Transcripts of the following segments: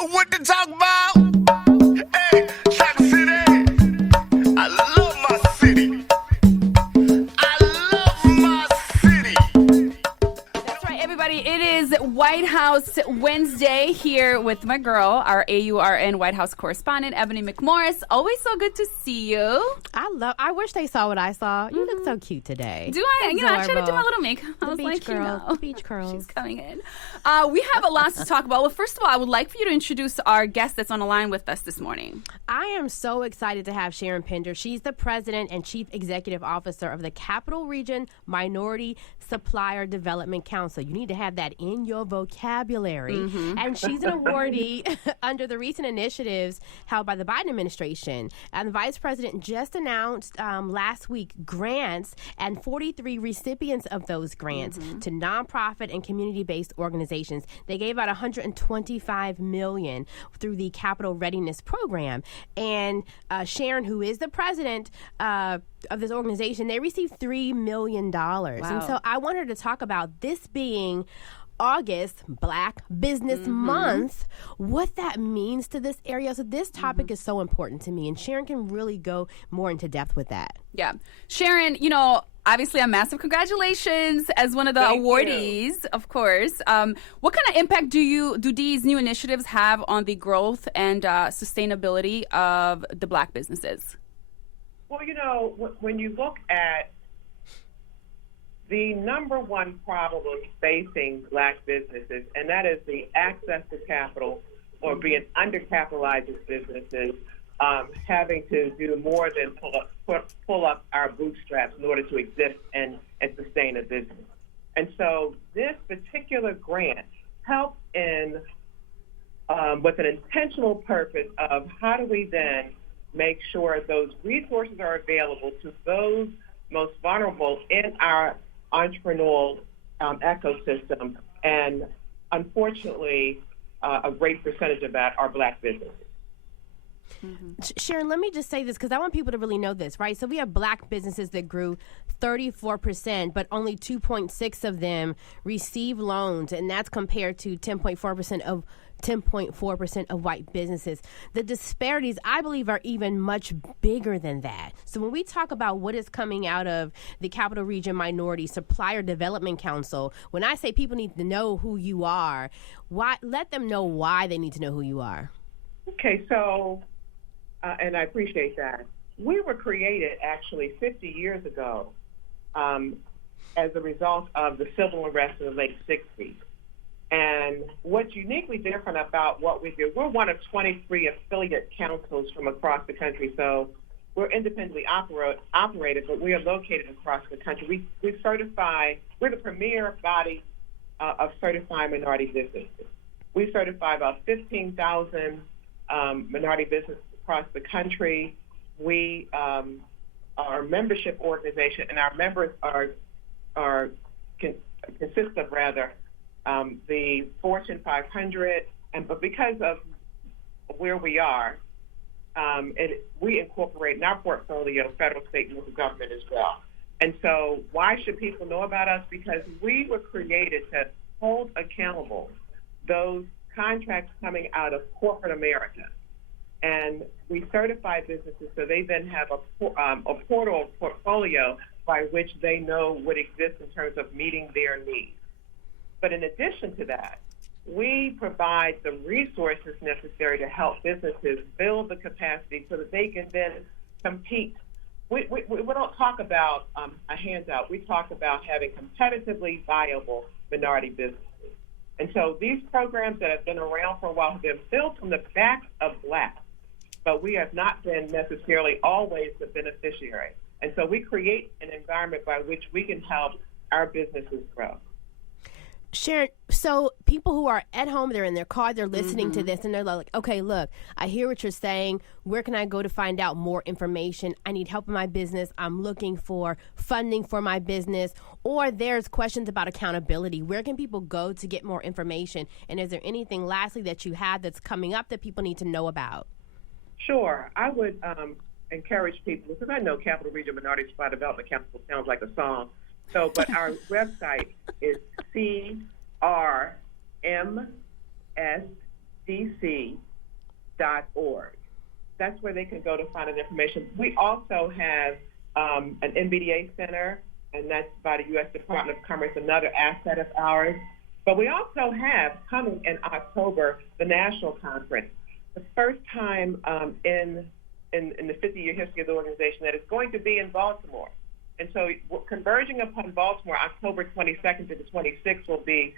What to talk about? Hey, Sac City. I love my city. I love my city. That's right, everybody. It is White House Wednesday here with my girl, our AURN White House correspondent, Ebony McMorris. Always so good to see you. I wish they saw what I saw. You look so cute today. Do I? You know, I try to do my little makeup. I The was beach like, girl. you know, The beach curls. she's coming in. We have a lot to talk about. Well, first of all, I would like for you to introduce our guest that's on the line with us this morning. I am so excited to have Sharon Pinder. She's the president and chief executive officer of the Capital Region Minority Supplier Development Council. You need to have that in your vocabulary. And she's an awardee under the recent initiatives held by the Biden administration. And the vice president just announced last week grants and 43 recipients of those grants to nonprofit and community-based organizations. They gave out $125 million through the Capital Readiness program. And Sharon, who is the president of this organization, they received $3 million. And so I want her to talk about this being August, Black Business Month, what that means to this area. So this topic is so important to me, and Sharon can really go more into depth with that. Yeah. Sharon, you know, obviously a massive congratulations as one of the awardees, of course. What kind of impact do these new initiatives have on the growth and sustainability of the Black businesses? Well, you know, when you look at the number one problem facing Black businesses, and that is the access to capital or being undercapitalized as businesses, having to do more than pull up our bootstraps in order to exist and sustain a business. And so this particular grant helps in with an intentional purpose of how do we then make sure those resources are available to those most vulnerable in our entrepreneurial ecosystem, and unfortunately, a great percentage of that are Black businesses. Sharon, let me just say this because I want people to really know this, right? So we have Black businesses that grew 34%, but only 2.6 of them receive loans, and that's compared to 10.4% of white businesses. The disparities, I believe, are even much bigger than that. So when we talk about what is coming out of the Capital Region Minority Supplier Development Council, when I say people need to know who you are, let them know why they need to know who you are. Okay, so, and I appreciate that. We were created actually 50 years ago as a result of the civil unrest in the late 60s. And what's uniquely different about what we do, we're one of 23 affiliate councils from across the country. So we're independently operated, but we are located across the country. We certify, we're the premier body of certifying minority businesses. We certify about 15,000 minority businesses across the country. We are a membership organization, and our members consist of the Fortune 500, but because of where we are, we incorporate in our portfolio federal, state, and local government as well. And so why should people know about us? Because we were created to hold accountable those contracts coming out of corporate America. And we certify businesses so they then have a portfolio by which they know what exists in terms of meeting their needs. But in addition to that, we provide the resources necessary to help businesses build the capacity so that they can then compete. We don't talk about a handout. We talk about having competitively viable minority businesses. And so these programs that have been around for a while have been built from the backs of Blacks, but we have not been necessarily always the beneficiary. And so we create an environment by which we can help our businesses grow. Sharon, so people who are at home, they're in their car, they're listening to this, and they're like, okay, look, I hear what you're saying. Where can I go to find out more information? I need help in my business. I'm looking for funding for my business. Or there's questions about accountability. Where can people go to get more information? And is there anything, lastly, that you have that's coming up that people need to know about? Sure. I would encourage people, because I know Capital Region Minority Supply Development Council sounds like a song. So, but our website is CRMSD That's where they can go to find out information. We also have an NBDA center, and that's by the U.S. Department of Commerce, another asset of ours. But we also have, coming in October, the national conference, the first time in the 50-year history of the organization that is going to be in Baltimore. And so converging upon Baltimore, October 22nd to the 26th will be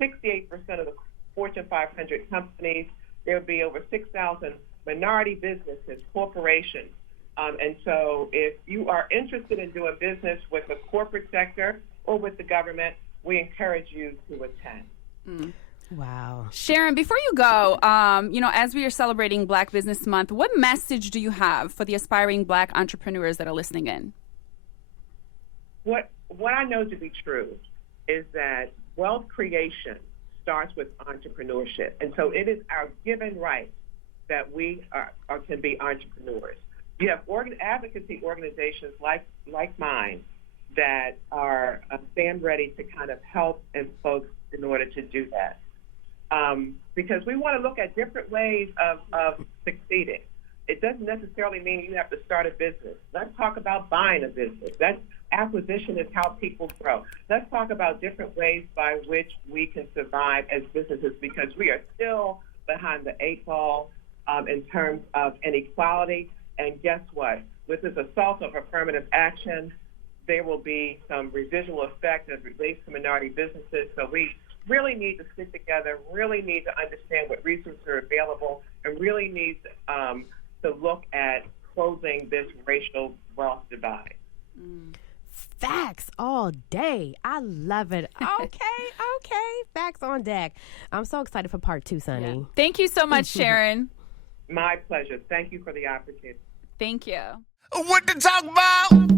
68% of the Fortune 500 companies. There will be over 6,000 minority businesses, corporations. And so if you are interested in doing business with the corporate sector or with the government, we encourage you to attend. Wow. Sharon, before you go, as we are celebrating Black Business Month, what message do you have for the aspiring Black entrepreneurs that are listening in? What I know to be true is that wealth creation starts with entrepreneurship. And so it is our given right that we can be entrepreneurs. You have advocacy organizations like mine that are stand ready to kind of help and folks in order to do that. Because we want to look at different ways of succeeding. It doesn't necessarily mean you have to start a business. Let's talk about buying a business. Acquisition is how people grow. Let's talk about different ways by which we can survive as businesses, because we are still behind the 8 ball in terms of inequality. And guess what? With this assault of affirmative action, there will be some residual effect as it relates to minority businesses. So we really need to sit together, really need to understand what resources are available, and really need to look at closing this racial wealth divide. Facts all day. I love it. Okay. Facts on deck. I'm so excited for part 2, Sonny. Yeah. Thank you so much, Sharon. My pleasure. Thank you for the opportunity. Thank you. What to talk about?